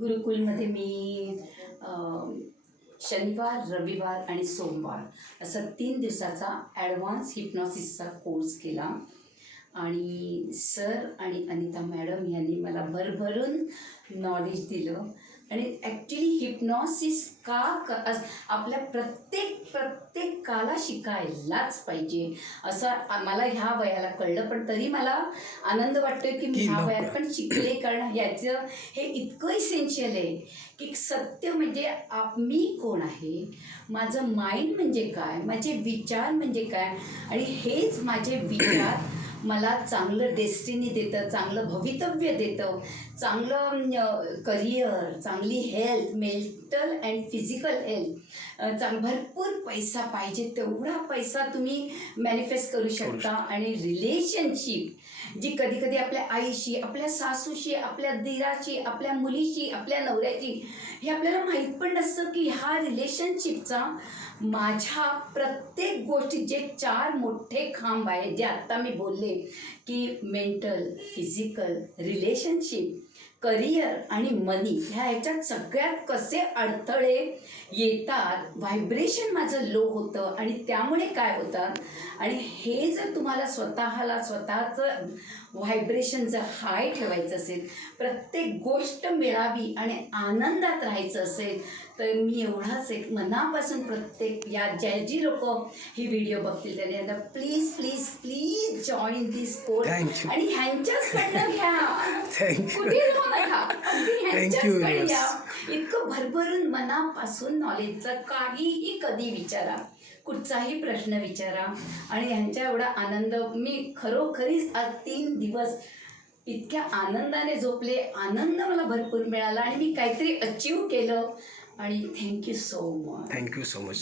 गुरुकुलमध्ये मी शनिवार रविवार आणि सोमवार असा तीन दिवसाचा ॲडव्हान्स हिप्नॉसिसचा कोर्स केला. आणि सर आणि अनिता मॅडम यांनी मला भरभरून नॉलेज दिलं. आणि ॲक्च्युली हिप्नॉसिस का क आपल्या प्रत्येक प्रत्येकाला शिकायलाच पाहिजे. असं मला ह्या वयाला कळलं पण तरी मला आनंद वाटतोय की मी ह्या. वयात पण शिकले कारण याचं हे इतकं इसेन्शियल आहे की सत्य म्हणजे आप मी कोण आहे? माझं माइंड म्हणजे काय? माझे विचार म्हणजे काय? आणि हेच माझे विचार मला चांगलं डेस्टिनी देतं चांगलं भवितव्य देतं चांगलं करिअर चांगली health mental and physical health चांग भरपूर पैसा पाहिजे तेवढा पैसा तुम्ही मॅनिफेस्ट करू शकता. आणि रिलेशनशिप जी कधी कधी आपल्या आईशी आपल्या सासूशी आपल्या दिराशी आपल्या मुलीशी आपल्या नवऱ्याची हे आपल्याला माहीत पण नसतं की ह्या रिलेशनशिपचा माझ्या प्रत्येक गोष्टी जे चार मोठे खांब आहेत जे आत्ता मी बोलले की मेंटल फिजिकल रिलेशनशिप करिअर आणि मनी ह्या ह्याच्यात सगळ्यात कसे अडथळे येतात व्हायब्रेशन माझं लो होतं आणि त्यामुळे काय होतं आणि हे जर तुम्हाला स्वतःला स्वतःचं व्हायब्रेशन जर हाय ठेवायचं असेल प्रत्येक गोष्ट मिळावी आणि आनंदात राहायचं असेल तर मी एवढाच एक मनापासून प्रत्येक या ज्या जी लोक ही व्हिडिओ बघतील त्यांना please please please join this course. आणि ह्यांच्याचकडनं घ्या Thank you. कुठे जाऊ नका अगदी Thank you, ह्यांच्याचकडे yes. घ्या इतकं भरभरून मनापासून नॉलेजचं काहीही कधी विचारा. कुठचाही प्रश्न विचारा. आणि ह्यांच्या एवढा आनंद मी खरोखरीच आज तीन दिवस इतक्या आनंदाने झोपले. आनंद मला भरपूर मिळाला आणि मी काहीतरी अचीव केलं. आणि thank you so much thank you so much